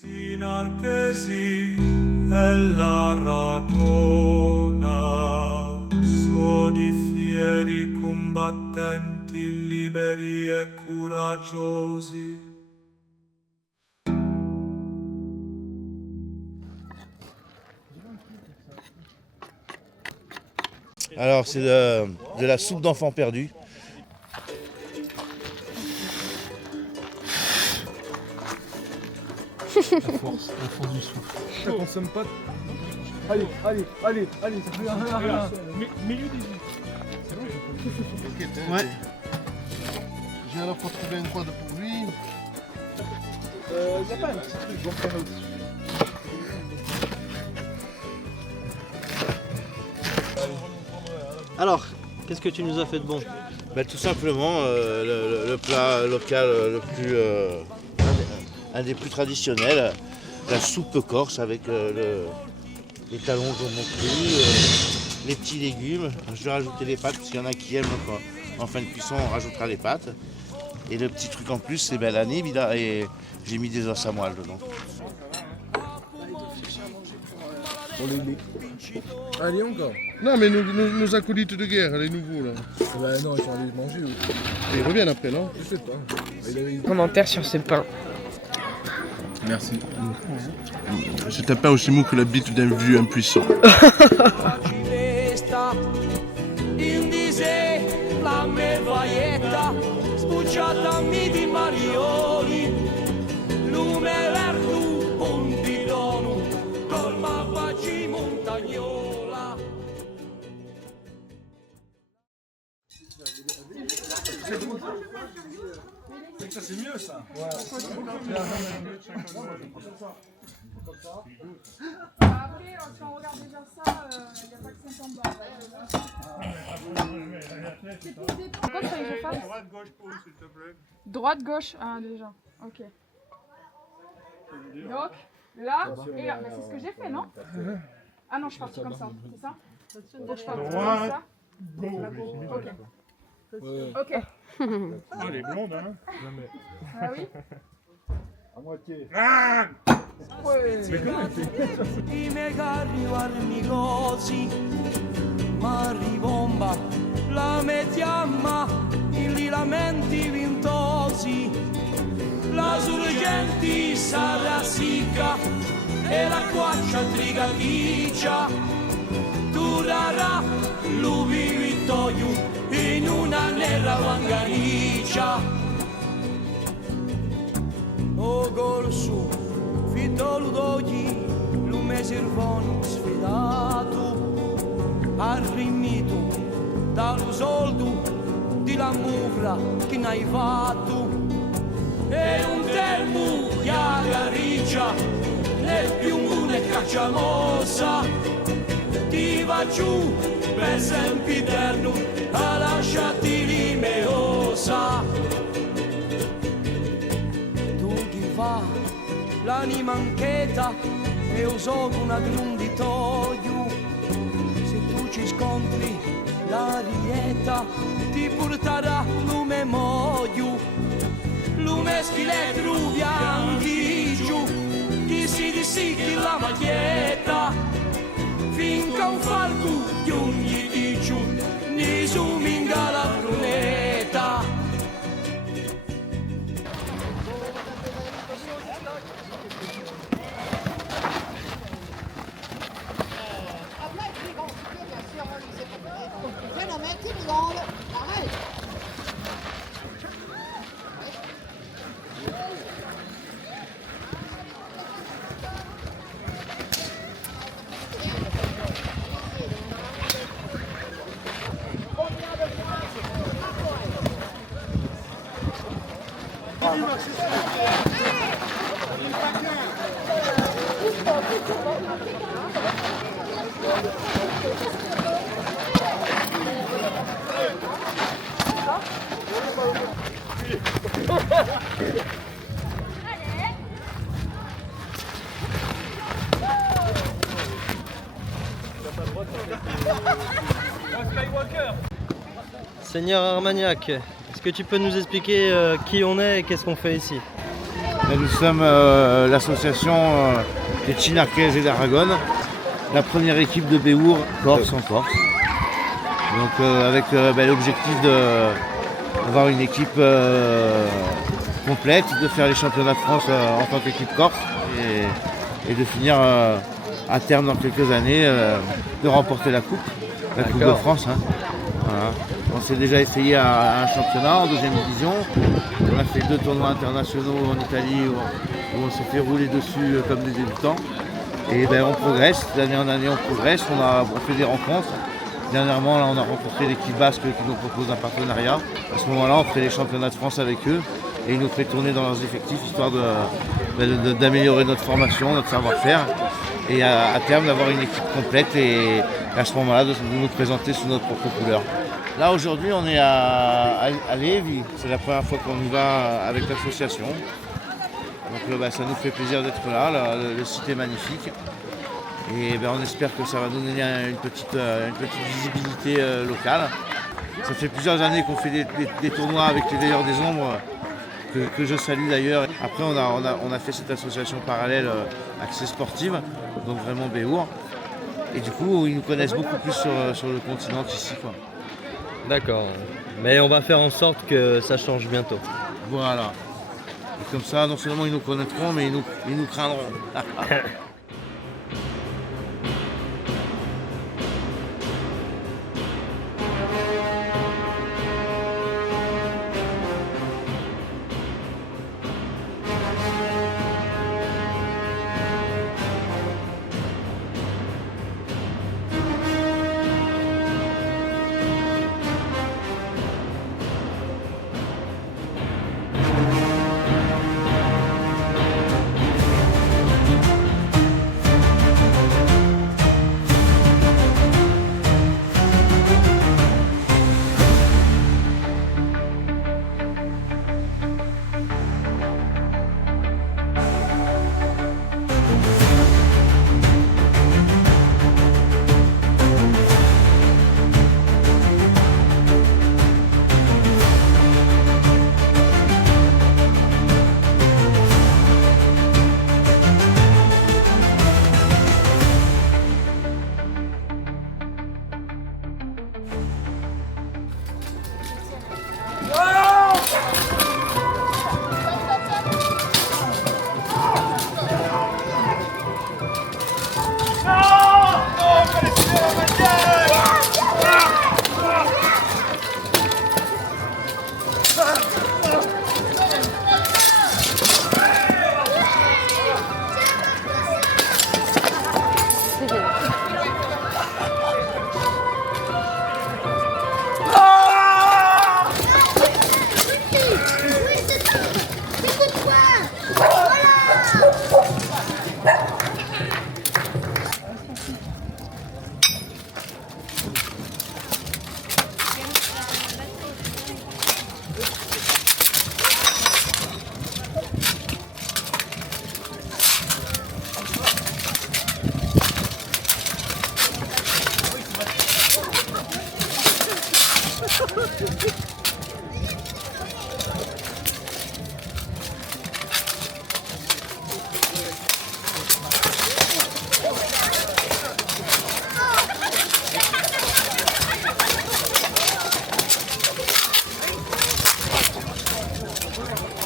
Sin artesi e la radona, sodi fieri combattenti, liberi e coraggiosi. Alors c'est de la soupe d'enfant perdu. La force du souffle. Ça consomme pas. Allez, ça fait rien. Milieu des yeux. C'est bon. Ouais. J'ai alors pour trouver une croix de pour lui. Y'a pas un petit truc, j'en ferai aussi. Alors, qu'est-ce que tu nous as fait de bon? Bah, tout simplement le plat local un des plus traditionnels, la soupe corse avec les talons jambon cru, les petits légumes. Je vais rajouter les pâtes parce qu'il y en a qui aiment, donc en fin de cuisson on rajoutera les pâtes. Et le petit truc en plus c'est la nib et j'ai mis des os à moelle dedans. Allez, encore. Non, mais nos acolytes de guerre, les nouveaux là. Bah non, ils sont allés manger. Ils reviennent après, non? Je sais pas. Commentaire sur ce pain. Merci. C'est un pain aussi mou que la bite d'un vieux impuissant. La mervaietta sbucciatami di marioli, lume verdu pontidonu, col mappaci montagnola. Ça c'est mieux ça. Après, si on regarde déjà ça, il n'y a pas que 50 balles. Pourquoi ça que je fasse Droite, gauche, ah déjà, ok. Donc, là et là, bah, c'est ce que j'ai fait, non? Ah non, je suis partie comme ça, c'est ça? Faut que je parte comme ça. Ok. Ok. Ah, elle est blonde, hein. Ah oui? À moitié. I megarri armigosi, ma ribomba la mediamma, i lamenti vintosi, la surgenti sarasica e la quaccia trigaticcia, durerà l'ubi vittorio in una nera vanganiccia. O gorsu, fitolu d'oggi, lume servono sfidato, arrimito dallo soldo di la mufra che n'hai fatto. E un termo chiagariccia, nel piumone cacciamossa, ti va giù per sempiterno, a lasciati limeosa. Tu ti fa l'anima inquieta e uso una grunditoio, se tu ci scontri la rieta ti porterà lume moio, lume schiletro bianchi giù, chi si dissicchi la maglietta, finché un falco di ogni di giù, ne suminga la brunetta. Seigneur Armagnac, est-ce que tu peux nous expliquer qui on est et qu'est-ce qu'on fait ici? Là, nous sommes l'association des Chinarquaises et d'Aragon, la première équipe de Béour Corse en Corse. Donc avec l'objectif d'avoir une équipe complète, de faire les championnats de France en tant qu'équipe corse et de finir à terme dans quelques années de remporter la Coupe de France. Hein. Voilà. On s'est déjà essayé à un championnat en deuxième division. On a fait 2 tournois internationaux en Italie où on s'est fait rouler dessus comme des débutants. Et on progresse, d'année en année on progresse, on fait des rencontres. Dernièrement là, on a rencontré l'équipe basque qui nous propose un partenariat. À ce moment-là on fait les championnats de France avec eux et ils nous font tourner dans leurs effectifs histoire d'améliorer notre formation, notre savoir-faire et à terme d'avoir une équipe complète et à ce moment-là de nous présenter sous notre propre couleur. Là aujourd'hui on est à Lévis, c'est la première fois qu'on y va avec l'association. Donc ça nous fait plaisir d'être là, le site est magnifique. Et on espère que ça va nous donner une petite visibilité locale. Ça fait plusieurs années qu'on fait des tournois avec les Veilleurs des Ombres, que je salue d'ailleurs. Après on a fait cette association parallèle Accès Sportive, donc vraiment Béour. Et du coup ils nous connaissent beaucoup plus sur le continent qu'ici. D'accord. Mais on va faire en sorte que ça change bientôt. Voilà. Et comme ça, non seulement ils nous connaîtront, mais ils nous craindront.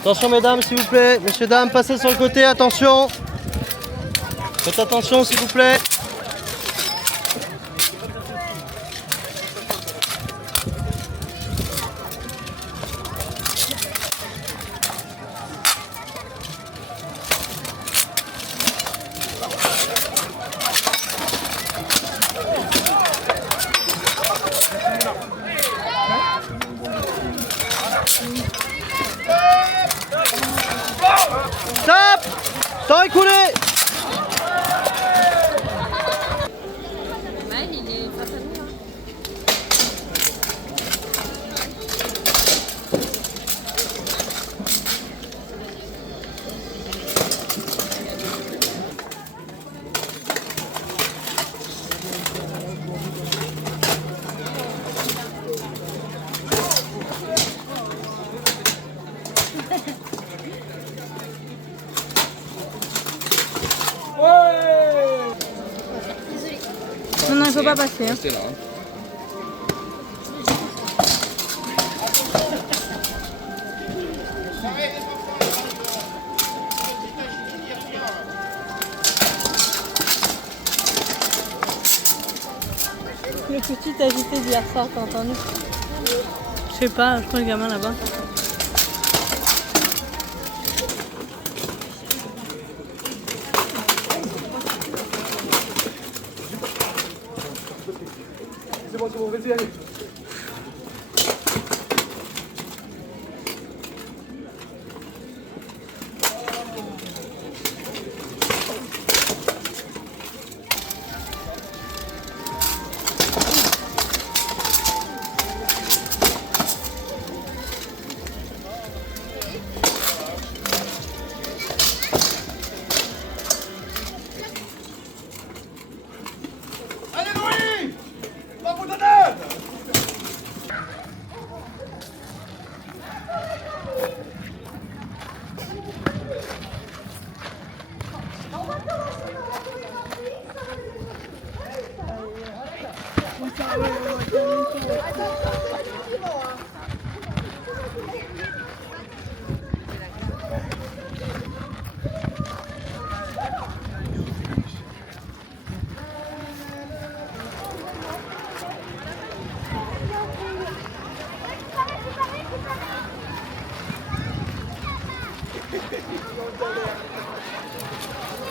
Attention mesdames s'il vous plaît, messieurs dames, passez sur le côté, attention. Faites attention s'il vous plaît. Stop! Temps écoulé! Il est face à nous. faut pas passer. Hein. Restez là. Hein. Le petit agité d'hier soir, t'as entendu? Je sais pas, je crois le gamin là-bas. C'est bon, vas-y, allez.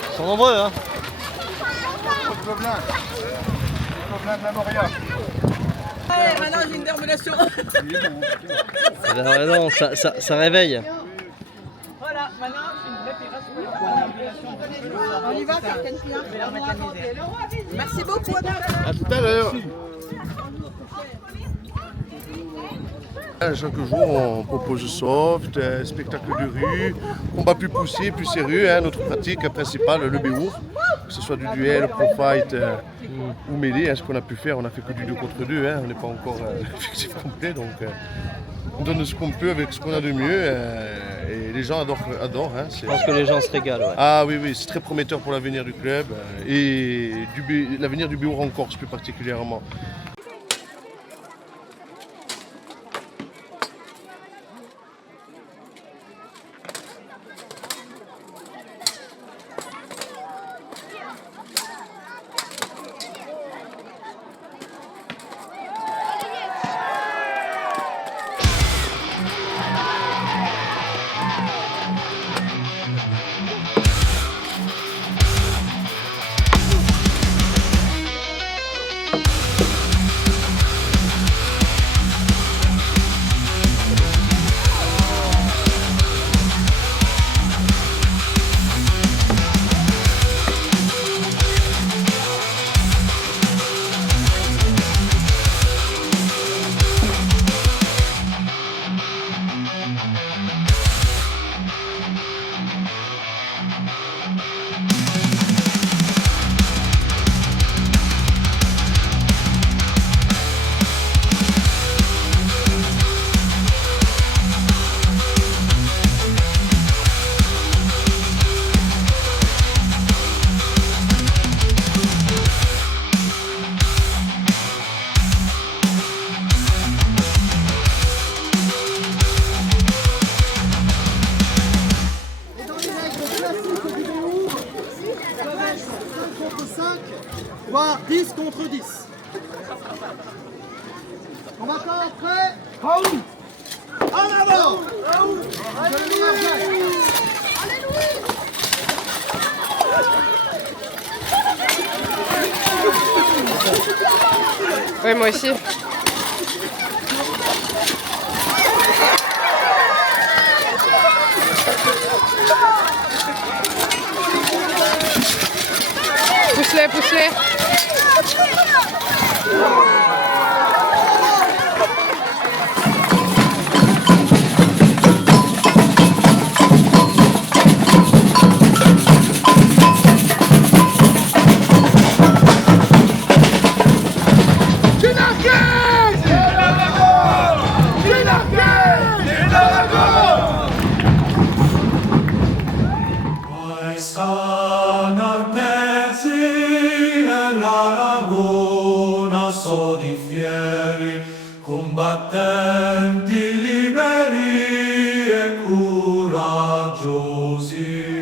Ils sont nombreux, hein. Allez, maintenant j'ai une détermination. Non, ça réveille. Voilà, maintenant j'ai une vraie pirate. On y va, Captain Pierre. Merci beaucoup. À tout à l'heure. Chaque jour, on propose soft, spectacle de rue, combat plus poussé, plus sérieux. Hein, notre pratique principale, le béour, que ce soit du duel, pro fight ou mêlée. Hein, ce qu'on a pu faire, on a fait que du 2 contre 2. Hein, on n'est pas encore effectif complet, donc on donne ce qu'on peut avec ce qu'on a de mieux. Et les gens adorent. Hein, Je pense que les gens se régalent. Ouais. Ah oui, c'est très prometteur pour l'avenir du club et l'avenir du béour en Corse plus particulièrement. Voire 10 contre 10. On va encore prêt. En avant. Oui, moi aussi. Pousse-les, pousse-les. Stand of mercy and couraggiosi